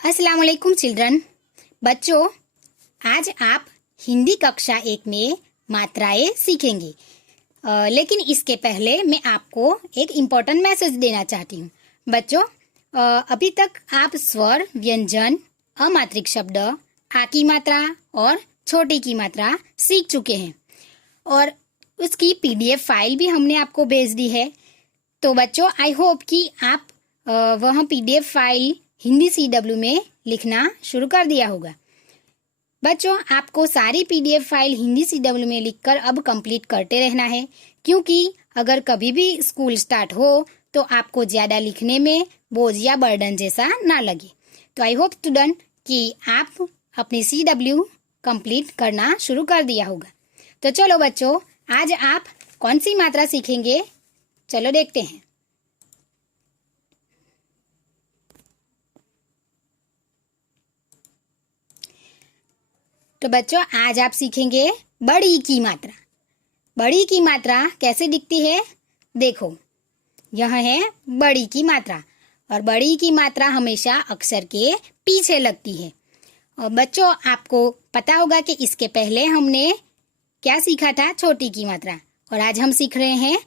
अस्सलाम वालेकुम चिल्ड्रन। बच्चों, आज आप हिंदी कक्षा 1 में मात्राएं सीखेंगे। लेकिन इसके पहले मैं आपको एक इम्पोर्टेंट मैसेज देना चाहती हूँ। बच्चों, अभी तक आप स्वर, व्यंजन, अमात्रिक शब्द, आ की मात्रा और छोटी की मात्रा सीख चुके हैं और उसकी पीडीएफ फाइल भी हमने आपको भेज दी है। तो बच्चों, आई होप कि आप वह पीडीएफ फाइल हिंदी सीडब्ल्यू में लिखना शुरू कर दिया होगा। बच्चों, आपको सारी पीडीएफ फाइल हिंदी सीडब्ल्यू में लिखकर अब कंप्लीट करते रहना है, क्योंकि अगर कभी भी स्कूल स्टार्ट हो तो आपको ज़्यादा लिखने में बोझ या बर्डन जैसा ना लगे। तो आई होप स्टूडेंट कि आप अपनी सीडब्ल्यू कंप्लीट करना शुरू कर दिया होगा। तो चलो बच्चों, आज आप कौन सी मात्रा सीखेंगे, चलो देखते हैं। तो बच्चों, आज आप सीखेंगे बड़ी की मात्रा। बड़ी की मात्रा कैसे दिखती है? देखो, यह है बड़ी की मात्रा और बड़ी की मात्रा हमेशा अक्षर के पीछे लगती है। और बच्चों, आपको पता होगा कि इसके पहले हमने क्या सीखा था? छोटी की मात्रा। और आज हम सीख रहे हैं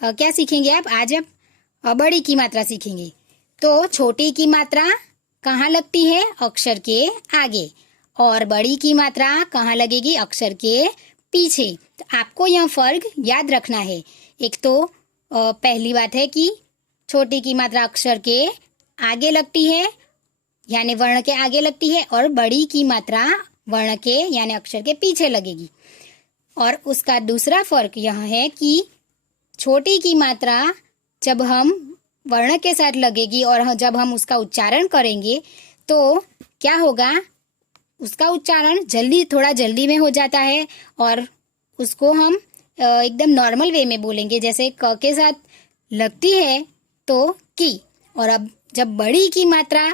क्या सीखेंगे आप? आज आप बड़ी की मात्रा सीखेंगे। तो छोटी की मात्रा कहाँ लगती है? अक्षर के आगे। और बड़ी की मात्रा कहाँ लगेगी? अक्षर के पीछे। तो आपको यह फर्क याद रखना है। एक तो पहली बात है कि छोटी की मात्रा अक्षर के आगे लगती है, यानी वर्ण के आगे लगती है, और बड़ी की मात्रा वर्ण के यानी अक्षर के पीछे लगेगी। और उसका दूसरा फर्क यह है कि छोटी की मात्रा जब हम वर्ण के साथ लगेगी और जब हम उसका उच्चारण करेंगे तो क्या होगा? उसका उच्चारण थोड़ा जल्दी में हो जाता है और उसको हम एकदम नॉर्मल वे में बोलेंगे। जैसे क के साथ लगती है तो की, और अब जब बड़ी की मात्रा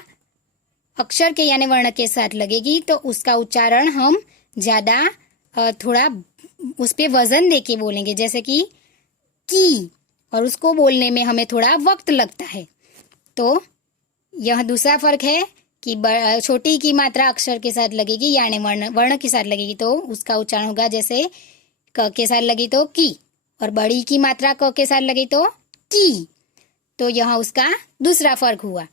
अक्षर के यानी वर्ण के साथ लगेगी तो उसका उच्चारण हम ज़्यादा थोड़ा उस पे वजन देके बोलेंगे, जैसे कि की, और उसको बोलने में हमें थोड़ा वक्त लगता है। तो यह दूसरा फर्क है कि छोटी की मात्रा अक्षर के साथ लगेगी यानी वर्ण के साथ लगेगी तो उसका उच्चारण होगा जैसे क के साथ लगी तो की, और बड़ी की मात्रा क के साथ लगी तो की। तो यह उसका दूसरा फर्क हुआ।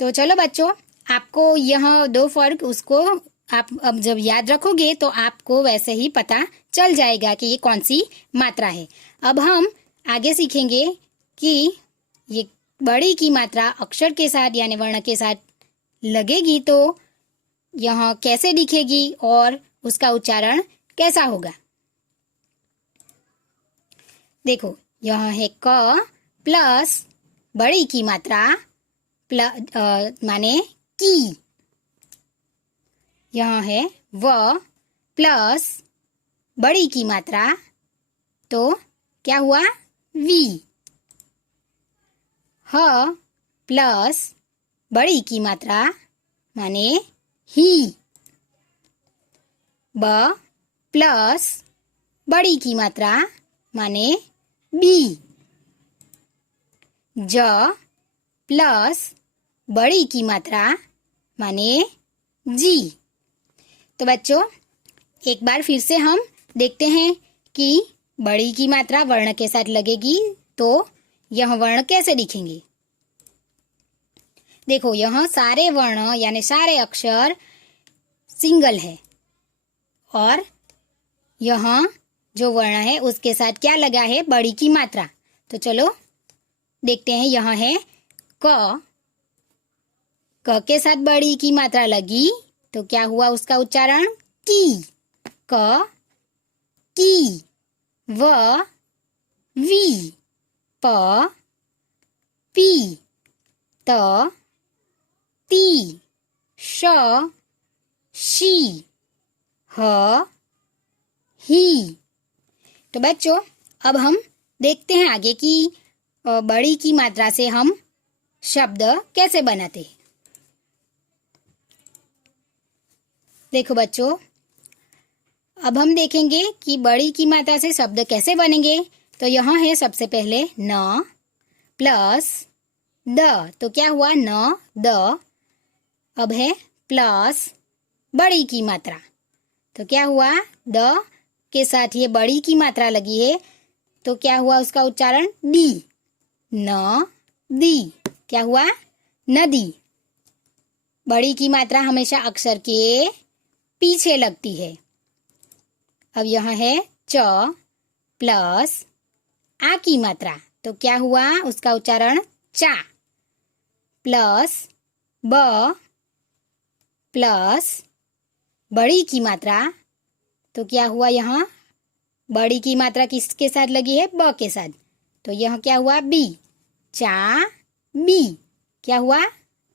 तो चलो बच्चों, आपको यह दो फर्क उसको आप अब जब याद रखोगे तो आपको वैसे ही पता चल जाएगा कि ये कौन सी मात्रा है। अब हम आगे सीखेंगे कि ये बड़ी की मात्रा अक्षर के साथ यानी वर्ण के साथ लगेगी तो यह कैसे दिखेगी और उसका उच्चारण कैसा होगा। देखो, यह है क प्लस बड़ी की मात्रा माने की। यह है व प्लस बड़ी की मात्रा, तो क्या हुआ? वी। ह प्लस बड़ी की मात्रा माने ही। ब प्लस बड़ी की मात्रा माने बी। ज प्लस बड़ी की मात्रा माने जी। तो बच्चों, एक बार फिर से हम देखते हैं कि बड़ी की मात्रा वर्ण के साथ लगेगी तो यह वर्ण कैसे दिखेंगे। देखो, यह सारे वर्ण यानी सारे अक्षर सिंगल है और यह जो वर्ण है उसके साथ क्या लगा है? बड़ी की मात्रा। तो चलो देखते हैं। यह है क के साथ बड़ी की मात्रा लगी तो क्या हुआ उसका उच्चारण? की। क की। व वी। प पी। त ती। श शी। ह ही। तो बच्चों, अब हम देखते हैं आगे कि बड़ी की मात्रा से हम शब्द कैसे बनाते हैं। देखो बच्चों, अब हम देखेंगे कि बड़ी की मात्रा से शब्द कैसे बनेंगे। तो यहाँ है सबसे पहले न प्लस द। तो क्या हुआ? न द। अब है प्लस बड़ी की मात्रा। तो क्या हुआ, द के साथ ये बड़ी की मात्रा लगी है, तो क्या हुआ उसका उच्चारण दी, न दी। क्या हुआ, नदी। बड़ी की मात्रा हमेशा अक्षर के पीछे लगती है। अब यह है च प्लस आ की मात्रा, तो क्या हुआ उसका उच्चारण चा। प्लस ब प्लस बड़ी की मात्रा, तो क्या हुआ, यहाँ बड़ी की मात्रा किसके साथ लगी है, ब के साथ, तो यह क्या हुआ, बी, चा बी। क्या हुआ,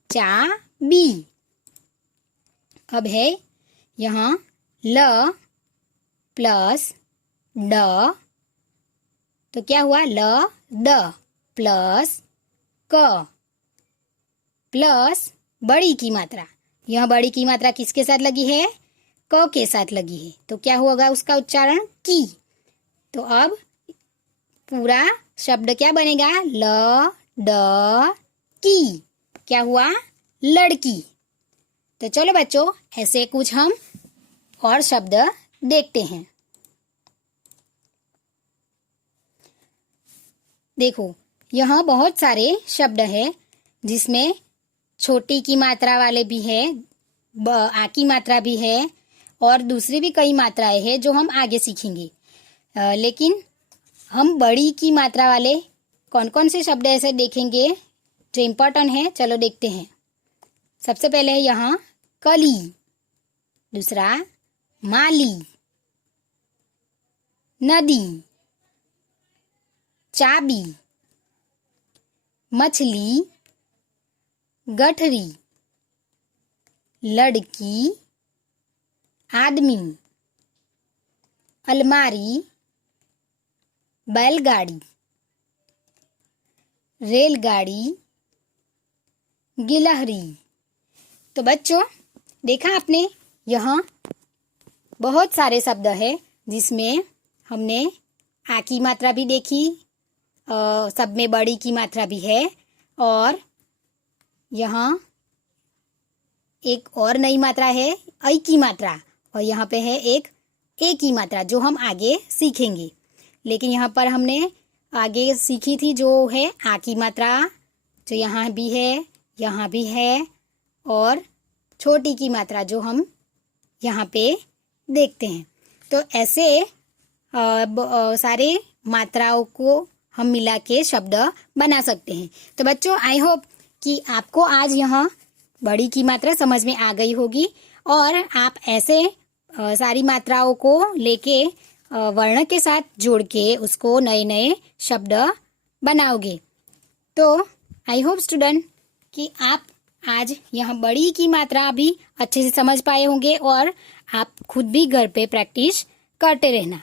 चा बी। अब है यहाँ ल प्लस ड, तो क्या हुआ, ल द प्लस क प्लस बड़ी की मात्रा। यह बड़ी की मात्रा किसके साथ लगी है, क के साथ लगी है, तो क्या होगा उसका उच्चारण की। तो अब पूरा शब्द क्या बनेगा, ल ड की। क्या हुआ, लड़की। तो चलो बच्चों, ऐसे कुछ हम और शब्द देखते हैं। देखो, यहाँ बहुत सारे शब्द हैं जिसमें छोटी की मात्रा वाले भी है, आ की मात्रा भी है, और दूसरी भी कई मात्राएं हैं जो हम आगे सीखेंगे। लेकिन हम बड़ी की मात्रा वाले कौन कौन से शब्द ऐसे देखेंगे जो इम्पोर्टेंट है, चलो देखते हैं। सबसे पहले है यहाँ कली, दूसरा माली, नदी, चाबी, मछली, गठरी, लड़की, आदमी, अलमारी, बैलगाड़ी, रेलगाड़ी, गिलहरी। तो बच्चों, देखा आपने, यहाँ बहुत सारे शब्द है जिसमें हमने आ की मात्रा भी देखी, सब में बड़ी की मात्रा भी है, और यहाँ एक और नई मात्रा है ऐ की मात्रा, और यहाँ पे है एक ए की मात्रा जो हम आगे सीखेंगे। लेकिन यहाँ पर हमने आगे सीखी थी जो है आ की मात्रा, जो यहाँ भी है, यहाँ भी है, और छोटी की मात्रा जो हम यहाँ पे देखते हैं। तो ऐसे सारे मात्राओं को हम मिला के शब्द बना सकते हैं। तो बच्चों, आई होप कि आपको आज यहाँ बड़ी की मात्रा समझ में आ गई होगी, और आप ऐसे सारी मात्राओं को लेके वर्ण के साथ जोड़ के उसको नए नए शब्द बनाओगे। तो आई होप स्टूडेंट कि आप आज यहाँ बड़ी की मात्रा भी अच्छे से समझ पाए होंगे, और आप खुद भी घर पे प्रैक्टिस करते रहना।